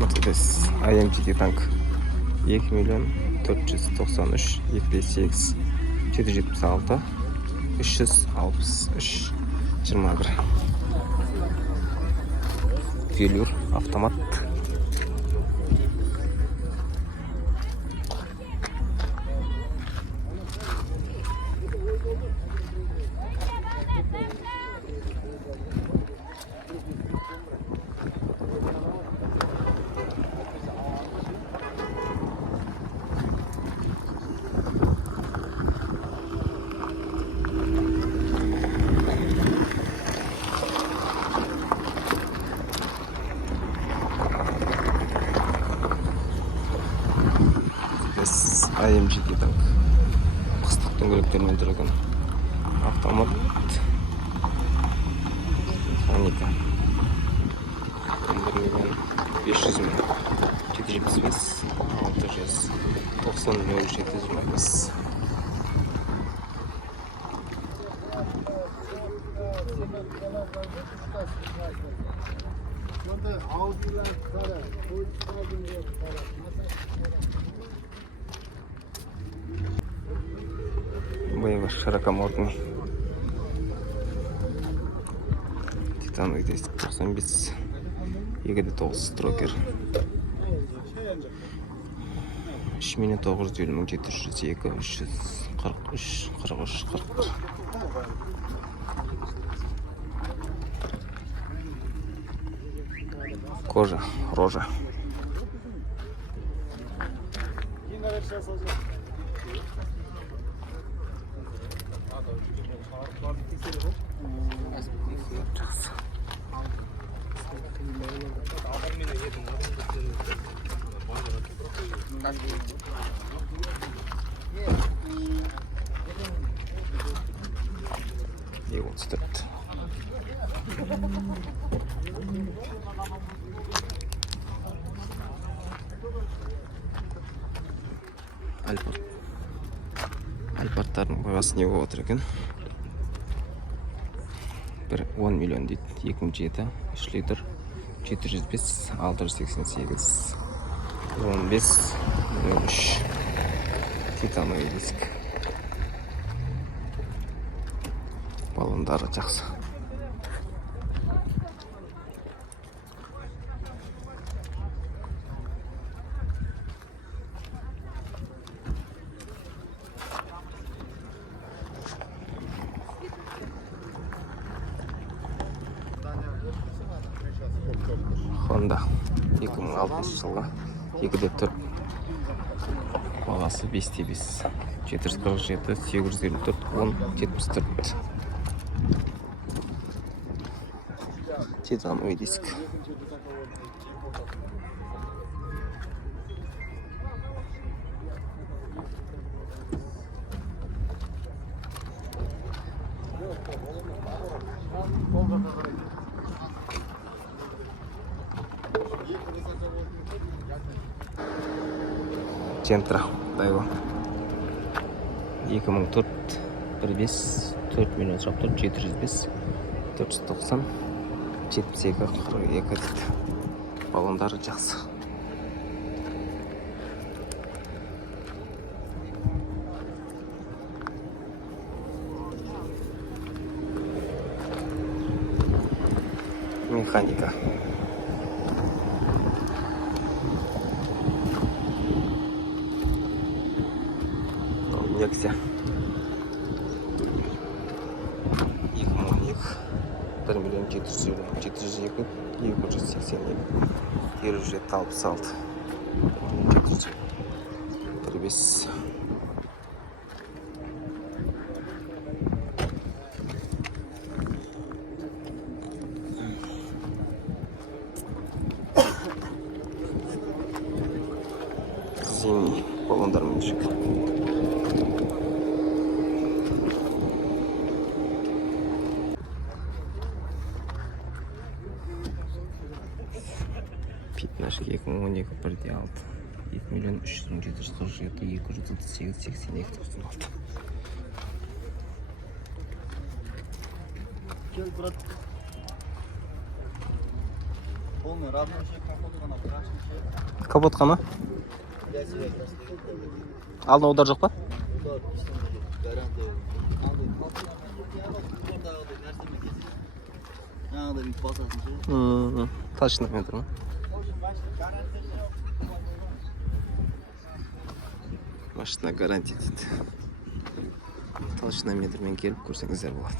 Mercedes AMG tank 2.493 2.8 776 363 21 Velur автомат. AMG tank. Kıstık döngülüklerмен жүрген автомат механика. 1.500.000 775 690 725. Боевой широкомордный титановый 295 ЕГД-9 строкер 3950 702 343 43 41 кожа рожа. И вот стоит. Альпарттардың бағасы не болып отыр екен? 10 миллион дейді. 2007 3 литр 705 688 15 03 титановый диск. Баллондары жақсы. Honda 2006 жылғы 2.4 бағасы 5/5 747 854 10 74 титановый диск. Центра Дайва 2004 1.5 4 миллион сұрап тұр 705 490 72 42 дейді. Баллондары жақсы. Механика. Нексия 2012 1 миллион 702 282 287 766 1.5 зимний баллондармен жүрген. Пятнашки 2012 1.6 2 миллион 347 238 82 96. полный родной ше, капот қана красный ше. Капот қана? Алдына удар жоқ па? Удар ештеңе жоқ, гарантия. Андай қалпынағандай нәрсемен кеседі. Жаңағыдай бүйтіп басатын ше. Толщинометр ма? Машина гарантия дейді. Толщинометрмен келіп көрсеңіздер болады.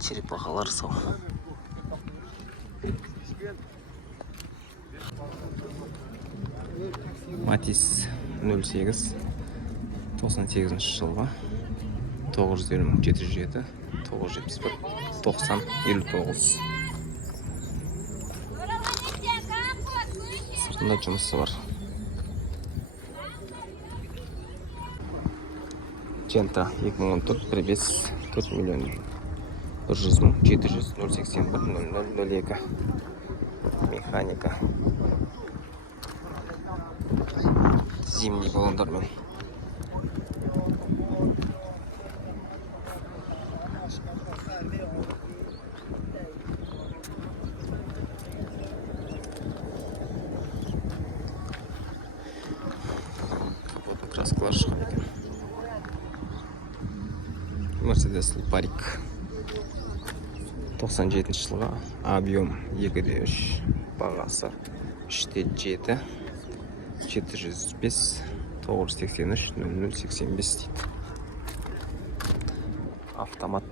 Черепахалар сау. Матис 08 98 жылғы 920 707 971 90 59. Сыртында жұмысы бар. Джентра 2014 пробес 4 миллион 100 мың 700 081 0002. Механика. Зимний баллондармен. Капотный краскалар шыққан екен. Мерседес Парик 97 жылға, объем 2-3, бағасы 3-7, 705 983 0085 дейді. Автомат.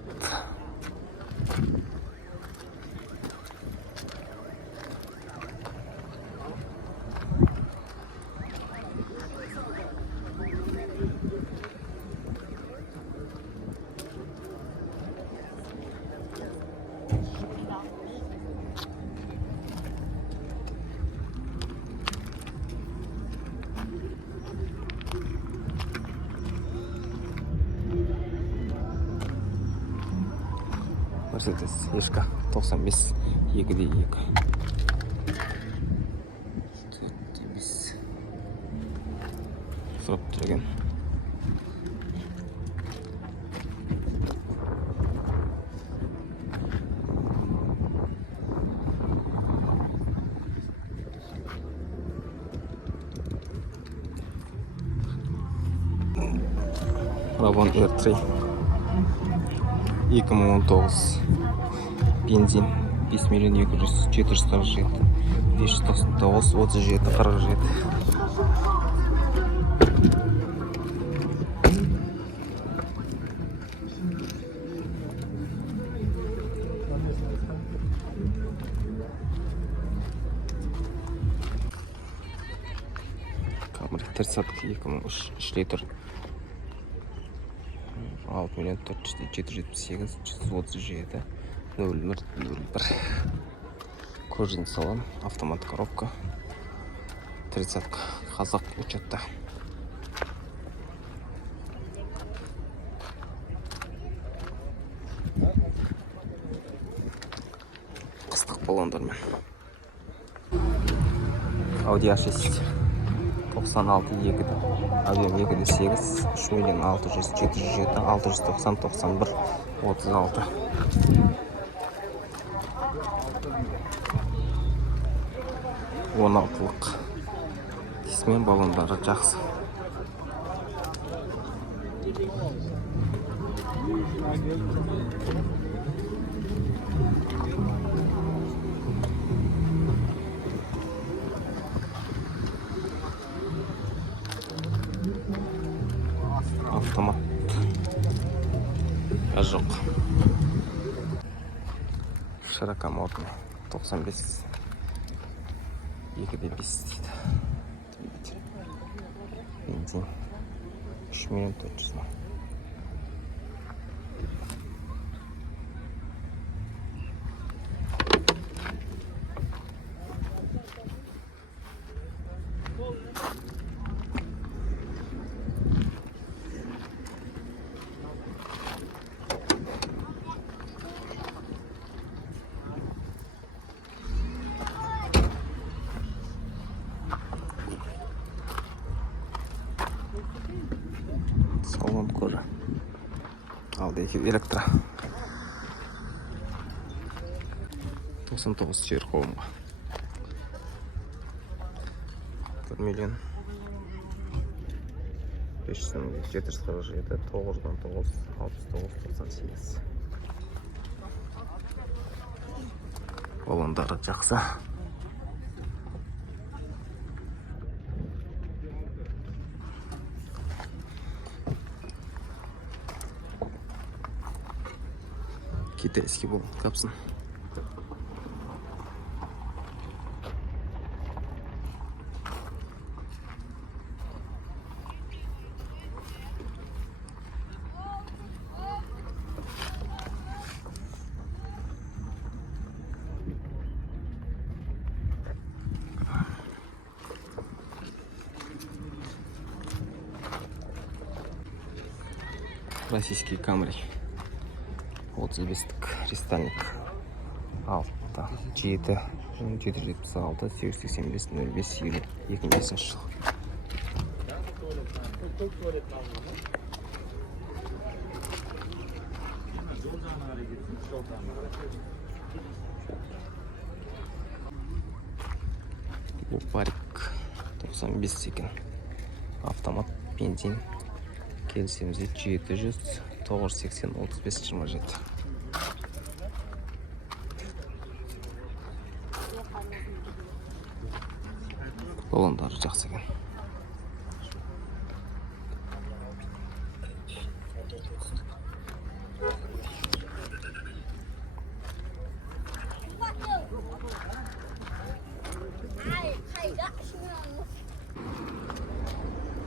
Мерседес Ешка 95 2-2. Сұрап тұр екен. Ravon R3 2019 бензин 5 миллион 200 747 599 37 47. Камри 30 2003 литр 6 миллион 478 437 001. Кожаный салон, автомат коробка, 30 қазақ учетта. Қыстық баллондармен. Audi A6 96 2'de, объем 2'de 8, 3 миллион 600 707 690 91 36. Он алтылық. Тесмен баллондары жақсы. Автомат. Жоқ. Широкомодный. 95. 2'de 5 дейді. Бензин 3 миллион 400 мың. Салон электро. 99 жер қолымға. 1 миллион 547 9-дан 9 69 98. Балондары жақсы. Китайский бұл капсын. Российский Камри. 35-тік кристальник. 6, 7, 776, 885, 05, 2005 жыл. Бұл парик 95 екен. Автомат, бензин. Келісемізде 700 980 35 27. Балондары жақсы екен.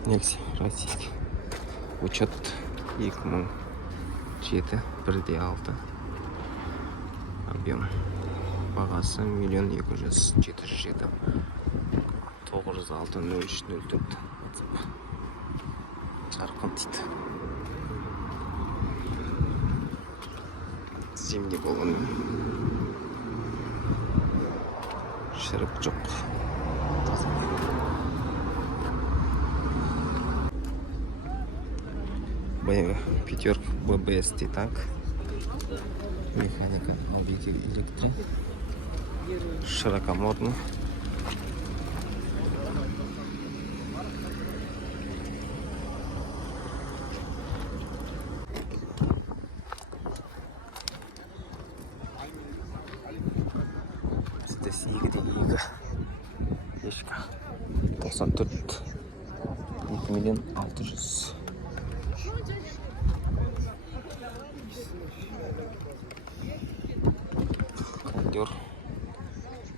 Некси российский. Учет 2007 1,6. Объем. Бағасы 1 200 707 906 03 04. Жарқын дейді. Зимний болған. Шірік жоқ. Баяғы пятерка ББС так. Механика, двигатель электро. Широкоморный. Здесь егде. Ешка. 94. 2 миллион 600. Кондер.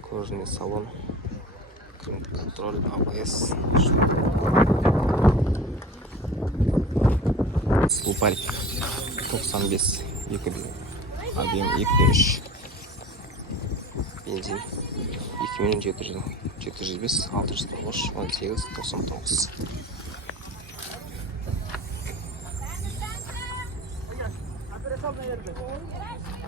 Кожаный салон. Контроль АБС. Слупарик 95 2 объем 2 бензин 2700 705 643 18 99.